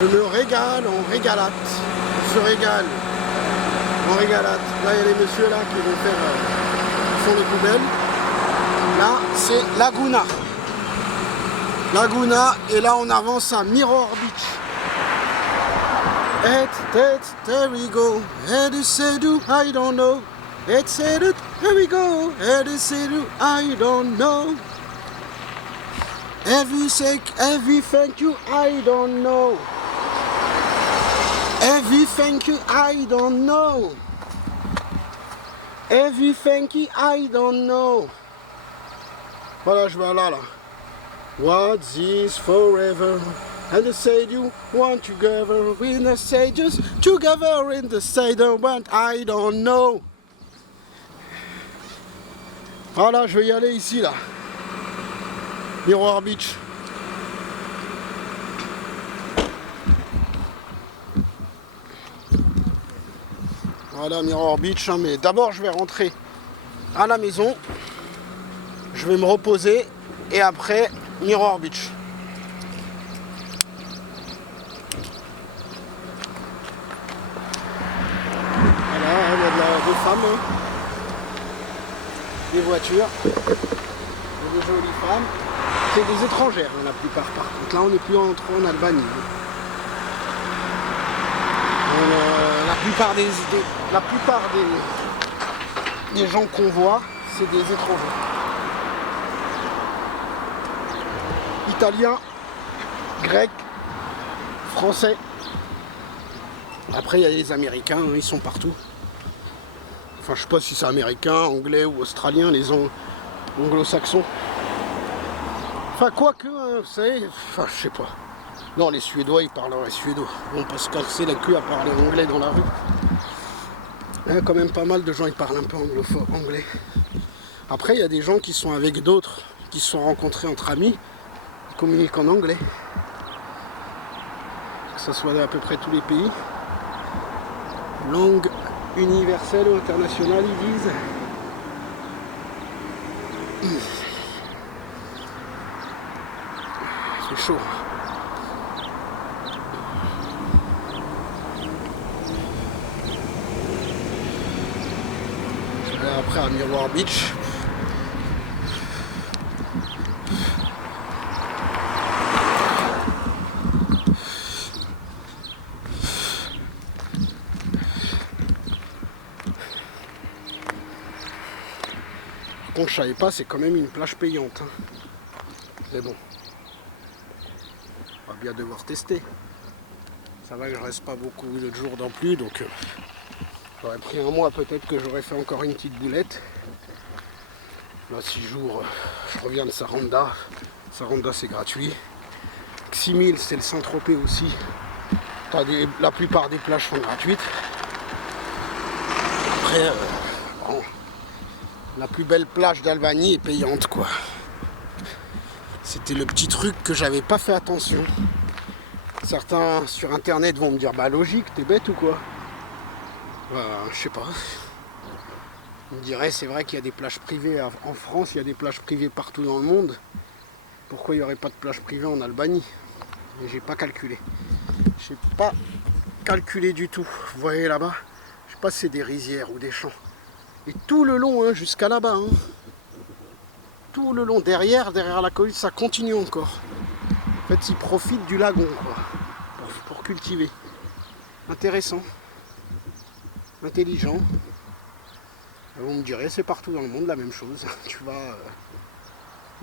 Je me régale, on régalate, on se régale, on régalate. Là, il y a les messieurs là qui vont faire, font les poubelles. Là, c'est Laguna. Laguna, et là, on avance à Mirror Beach. There we go. I don't know. Here we go. I don't know. Everything you, I don't know. Everything you, I don't know. Everything you, I don't know. Voilà, je vais là. What's this forever? And the say you want together. We the say just together in the side of what I don't know. Voilà, je vais y aller ici là. Mirror Beach. Voilà Mirror Beach, hein, mais d'abord je vais rentrer à la maison. Je vais me reposer et après Mirror Beach. Voilà, il y a des femmes, hein. Des voitures, il y a des jolies femmes. C'est des étrangères, hein, la plupart par contre. Là on n'est plus en Albanie. La plupart des gens qu'on voit, c'est des étrangers. Italiens, grecs, français. Après il y a les Américains, hein, ils sont partout. Enfin je sais pas si c'est américain, anglais ou australien, les anglo-saxons. Enfin quoique, hein, vous savez, enfin je sais pas. Non, les Suédois, ils parleraient suédois. On peut se casser la queue à parler anglais dans la rue. Il y a quand même pas mal de gens qui parlent un peu anglais. Après, il y a des gens qui sont avec d'autres, qui se sont rencontrés entre amis, qui communiquent en anglais. Que ce soit à peu près tous les pays. Langue universelle ou internationale, ils disent. C'est chaud. Après à Mirror Beach. Par contre, je savais pas, c'est quand même une plage payante. Hein. Mais bon, on va bien devoir tester. Ça va que je reste pas beaucoup de jours non plus, donc j'aurais pris un mois, peut-être que j'aurais fait encore une petite boulette. Là 6 jours, je reviens de Saranda. Saranda c'est gratuit. Ximil c'est le Saint-Tropez aussi. La plupart des plages sont gratuites. Après, bon, la plus belle plage d'Albanie est payante quoi. C'était le petit truc que j'avais pas fait attention. Certains sur internet vont me dire bah logique, t'es bête ou quoi? Je sais pas. On me dirait c'est vrai qu'il y a des plages privées en France, il y a des plages privées partout dans le monde. Pourquoi il n'y aurait pas de plage privée en Albanie? Mais j'ai pas calculé. J'ai pas calculé du tout. Vous voyez là-bas, je sais pas si c'est des rizières ou des champs. Et tout le long, hein, jusqu'à là-bas. Hein. Tout le long, derrière la colline, ça continue encore. En fait, ils profitent du lagon quoi, pour cultiver. Intéressant. Intelligent. Vous me direz, c'est partout dans le monde la même chose. Tu vas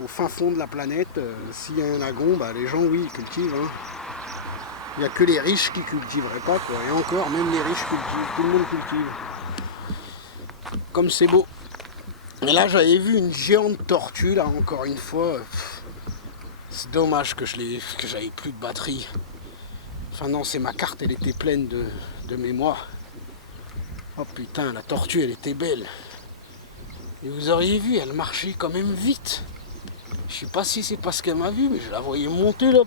au fin fond de la planète, s'il y a un lagon, bah, les gens, oui, ils cultivent. Hein. Il n'y a que les riches qui cultiveraient pas, quoi. Et encore, même les riches cultivent, tout le monde cultive. Comme c'est beau. Et là, j'avais vu une géante tortue, là, encore une fois. C'est dommage que j'avais plus de batterie. Enfin non, c'est ma carte, elle était pleine de mémoire. Oh putain, la tortue, elle était belle. Et vous auriez vu, elle marchait quand même vite. Je sais pas si c'est parce qu'elle m'a vu, mais je la voyais monter là.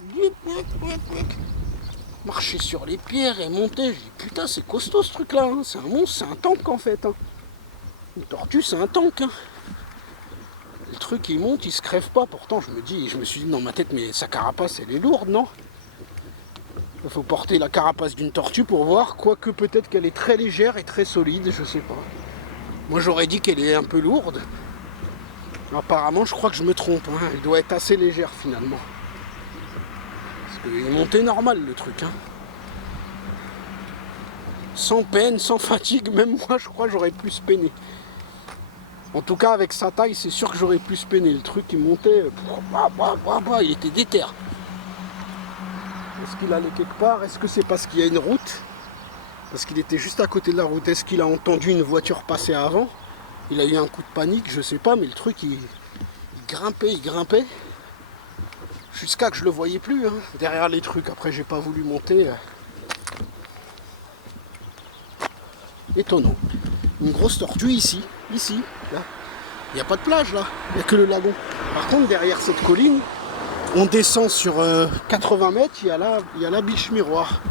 Marcher sur les pierres et monter. Je dis putain, c'est costaud ce truc là. Hein. C'est un monstre, c'est un tank en fait. Hein. Une tortue, c'est un tank. Hein. Le truc, il monte, il se crève pas. Pourtant, je me suis dit dans ma tête, mais sa carapace, elle est lourde, non? Il faut porter la carapace d'une tortue pour voir, quoique peut-être qu'elle est très légère et très solide, je sais pas. Moi j'aurais dit qu'elle est un peu lourde. Apparemment je crois que je me trompe, hein. Elle doit être assez légère finalement. Parce qu'il est monté normal le truc. Hein. Sans peine, sans fatigue, même moi je crois que j'aurais plus peiné. En tout cas avec sa taille c'est sûr que j'aurais plus peiné. Le truc il montait, il était déter. Est-ce qu'il allait quelque part? Est-ce que c'est parce qu'il y a une route? Parce qu'il était juste à côté de la route. Est-ce qu'il a entendu une voiture passer avant? Il a eu un coup de panique, je sais pas, mais le truc il grimpait. Jusqu'à que je le voyais plus, hein, derrière les trucs. Après j'ai pas voulu monter. Étonnant. Une grosse tortue ici, là. Il n'y a pas de plage là, il n'y a que le lagon. Par contre derrière cette colline, on descend sur 80 mètres, il y a la biche miroir.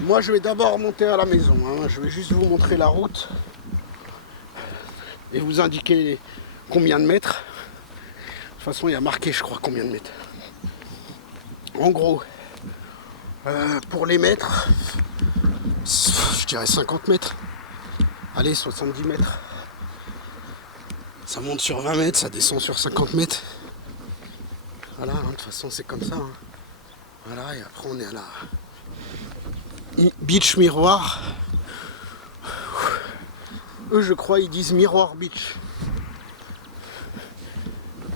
Moi je vais d'abord monter à la maison, hein. Je vais juste vous montrer la route et vous indiquer combien de mètres. De toute façon il y a marqué je crois combien de mètres. En gros, pour les mètres, je dirais 50 mètres. Allez, 70 mètres. Ça monte sur 20 mètres, ça descend sur 50 mètres. Voilà, hein, de toute façon c'est comme ça. Hein. Voilà, et après on est à la beach miroir. Eux je crois ils disent miroir beach.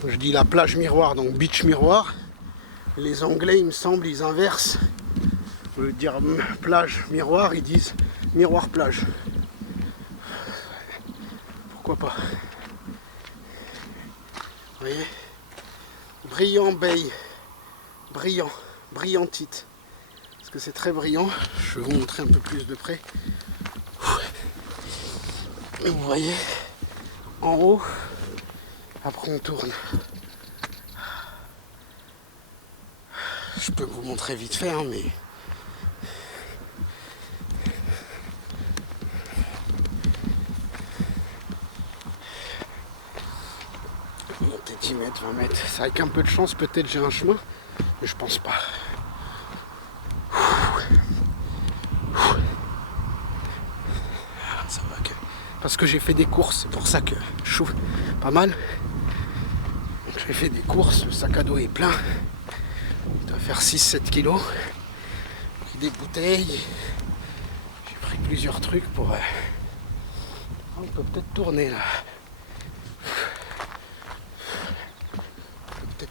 Je dis la plage miroir, donc beach miroir. Les Anglais il me semble ils inversent. Au lieu de dire plage miroir, ils disent miroir plage. Pourquoi pas? Vous voyez? Brillant Bay, brillantite, parce que c'est très brillant. Je vais vous montrer un peu plus de près. Et vous voyez, en haut, après on tourne. Je peux vous montrer vite fait, hein, mais... Monter 10 mètres, 20 mètres. C'est avec un peu de chance, peut-être j'ai un chemin, mais je pense pas. Ça va que... Parce que j'ai fait des courses, c'est pour ça que je chauffe pas mal. Donc j'ai fait des courses, le sac à dos est plein. Il doit faire 6-7 kilos. J'ai pris des bouteilles. J'ai pris plusieurs trucs pour... On peut peut-être tourner là.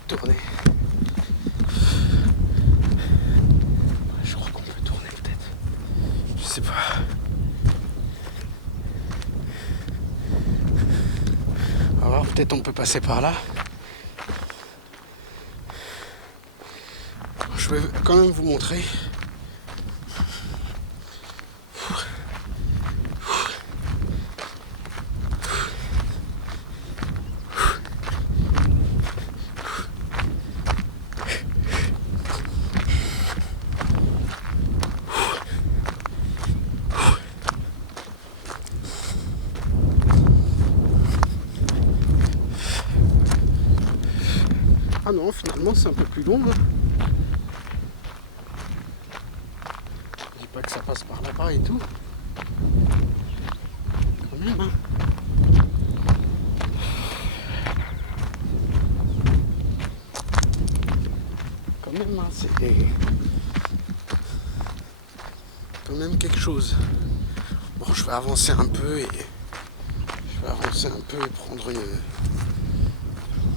Tourner. Je crois qu'on peut tourner peut-être. Je sais pas. On va voir, peut-être on peut passer par là. Je vais quand même vous montrer. Ah non, finalement c'est un peu plus long. Hein. Je dis pas que ça passe par là-bas et tout. Quand même, hein. Quand même, hein, c'est quand même quelque chose. Bon, je vais avancer un peu et prendre une...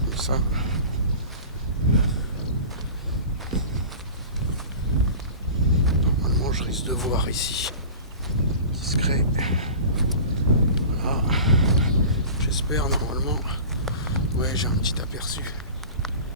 comme ça. Normalement, je risque de voir ici. Discret. Voilà. J'espère, normalement. Ouais, j'ai un petit aperçu.